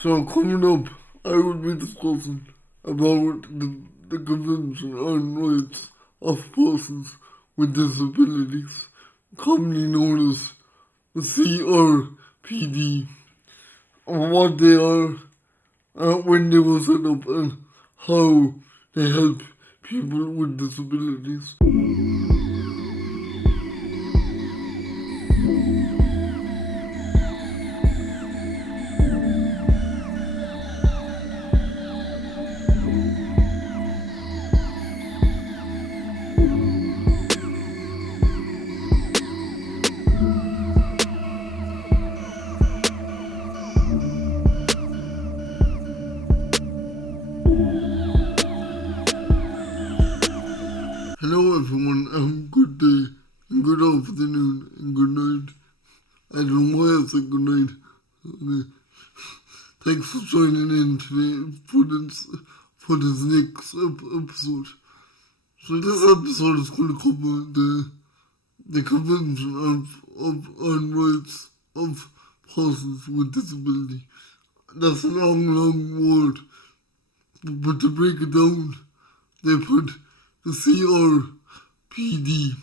So coming up, I will be discussing about the Convention on Rights of Persons with Disabilities, commonly known as the CRPD, and what they are, when they were set up, and how they help people with disabilities. Hello everyone, good day, and good afternoon, and good night. I don't know why I said good night. Okay. Thanks for joining in today for this next episode. So this episode is going to cover the Convention on Rights of Persons with Disability. That's a long word, but to break it down, they put the CRPD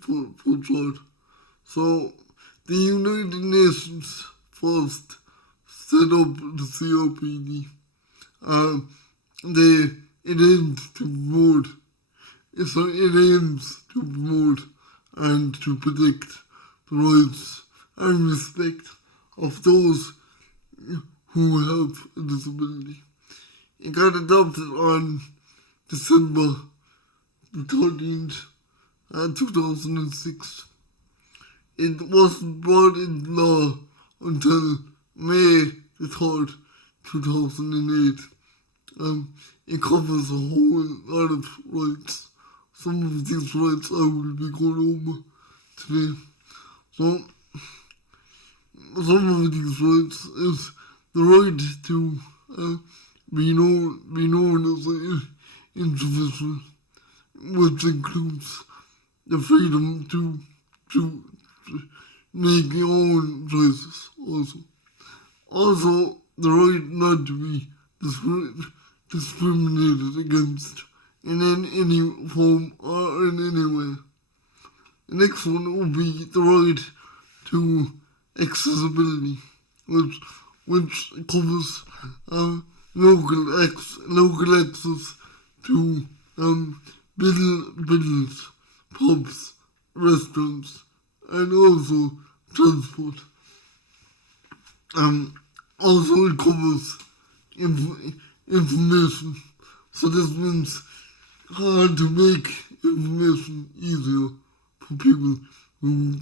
for short. So the United Nations first set up the CRPD. It aims to promote and to protect the rights and respect of those who have a disability. It got adopted on December the 13th, 2006. It wasn't brought into law until May the 3rd, 2008. It covers a whole lot of rights. Some of these rights I will be going over today. So, some of these rights is the right to be known as an individual, which includes the freedom to make your own choices also. Also, the right not to be discriminated against in any form or in any way. The next one will be the right to accessibility, which covers local access to buildings, pubs, restaurants, and also transport. Also it covers information, so this means how to make information easier for people who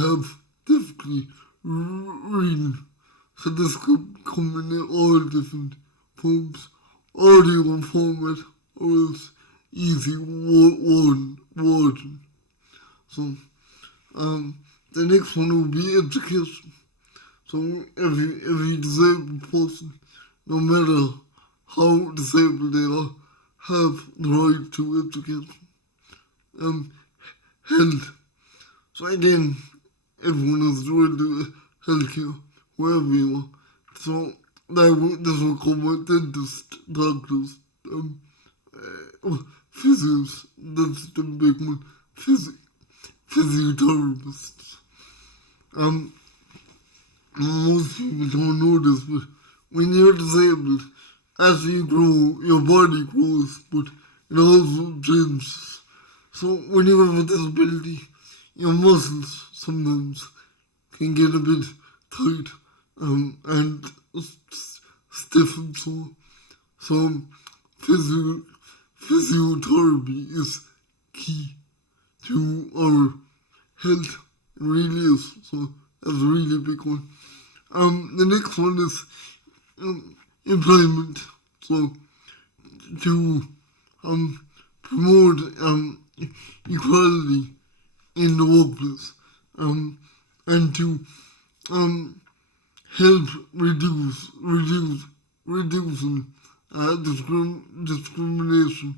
have difficulty reading. So this could come in all different forms, audio format, or else easy wording. So, the next one will be education. So every disabled person, no matter how disabled they are, have the right to education. Health. So again, everyone has the right to healthcare, wherever you are. So this will cover dentists, doctors, physios, that's the big one, physiotherapists. Most people don't know this, but when you're disabled, as you grow, your body grows, but it also changes. So when you have a disability, your muscles sometimes can get a bit tight and stiff and sore. So physiotherapy is key to our health. It really is. So that's a really big one. The next one is employment. So to promote equality in the workplace, and to help reducing discrimination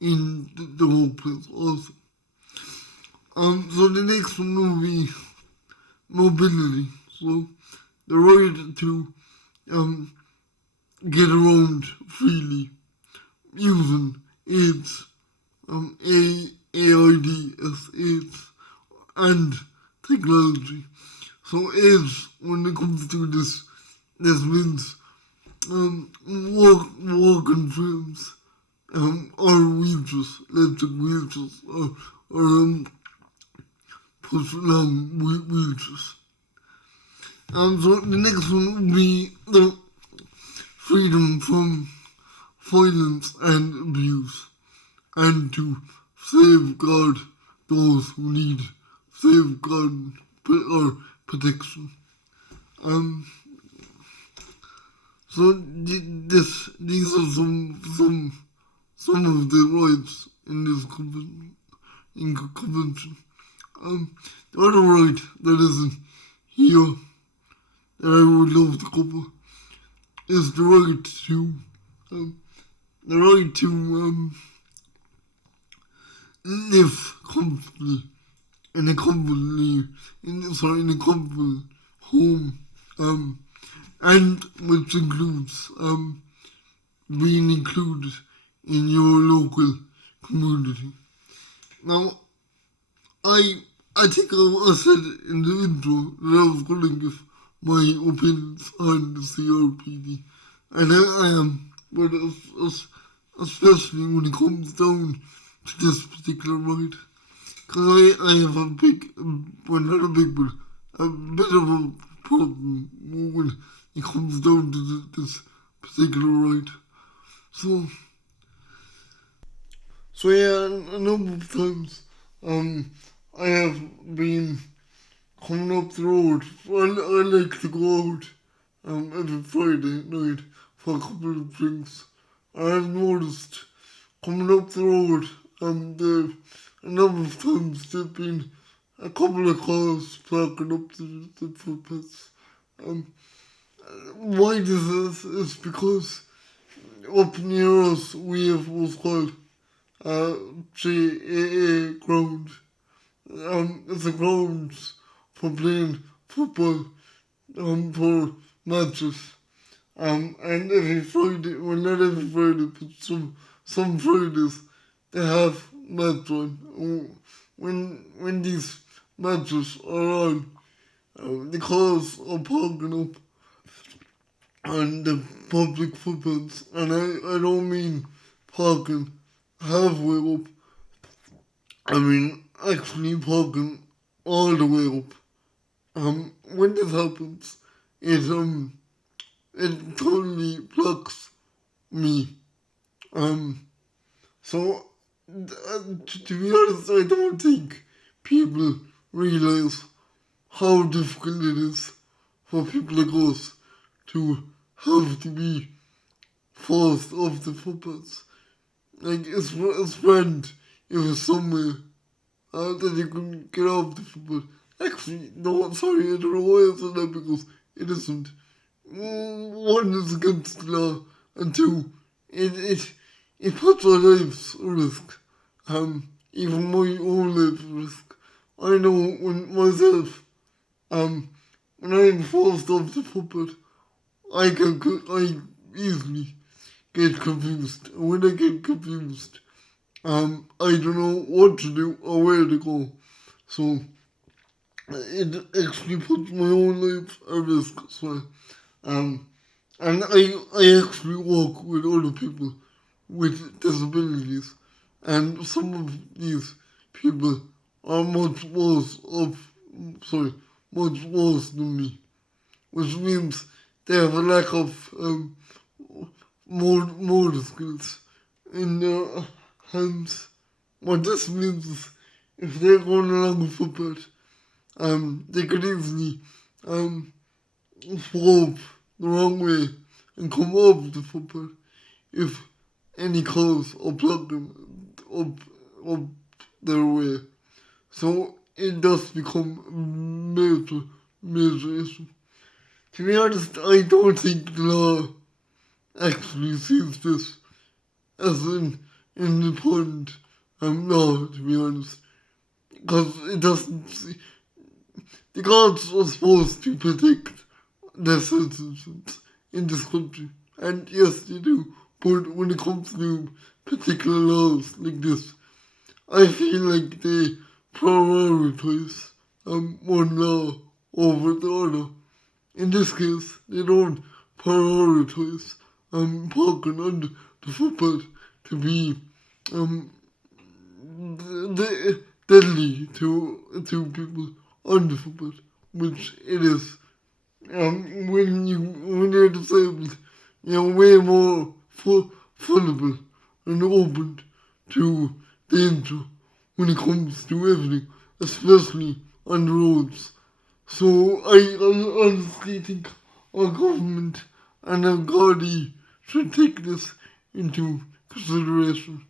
in the workplace also. So the next one will be mobility. So the right to um, get around freely using aids, AIDS, aids, and technology. So aids, when it comes to this means walking frames, or wheelchairs, electric wheelchairs, or push along wheelchairs. So the next one would be the freedom from violence and abuse, and to safeguard those who need safeguard or protection. So these are some of the rights in this convention. The other right that isn't here that I would love to cover is the right to live comfortably in a comfortable home, and which includes being included in your local community. Now, I think I said in the intro that I was going to give my opinions on the CRPD, and I am, but especially when it comes down to this particular right, because I have a big, well not a big, but a bit of a problem when it comes down to this particular right. So yeah, a number of times, I have been coming up the road. I like to go out, every Friday night for a couple of drinks. I've noticed coming up the road, there a number of times there've been a couple of cars parking up the footpaths. Why this is because up near us we have what's called GAA ground. It's a ground for playing football, for matches. And every Friday, well not every Friday, but some Fridays they have match on. When these matches are on, the cars are parking up on the public footpaths, and I don't mean parking halfway up. I mean actually parking all the way up. When this happens, it totally blocks me. So to be honest, I don't think people realize how difficult it is for people like us to have to be forced off the footpaths. Like it's grand if it's somewhere that you can get off the footpath. Actually, no, sorry, I don't know why I said that because it isn't. One is against the law, and two, it puts our lives at risk. Even my own life at risk. I know when myself, when I'm forced off the footpath, I easily get confused. And when I get confused, I don't know what to do or where to go. So it actually puts my own life at risk as well. And I actually work with other people with disabilities, and some of these people are much worse than me, which means they have a lack of motor skills in their hands. What this means is if they're going along a footpath, they could easily swerve the wrong way and come off the footpath if any cars are blocking up their way. So it does become a major issue. To be honest, I don't think the law actually sees this as an independent law, to be honest. Because it doesn't see, the courts are supposed to protect their citizens. in this country. And yes, they do. But when it comes to particular laws like this, I feel like they prioritize one law over the other. In this case, they don't prioritize parking on the footpath to be um deadly to people on the footpath, which it is. When you're disabled, you're way more vulnerable and open to danger when it comes to everything, especially on the roads. So I honestly think our government and our Gardaí should take this into consideration.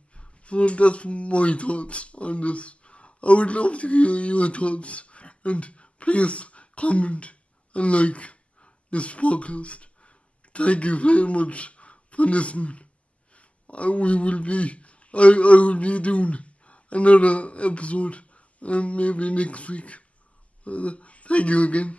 So that's my thoughts on this. I would love to hear your thoughts, and please comment and like this podcast. Thank you very much for listening. I will be doing another episode, maybe next week. Thank you again.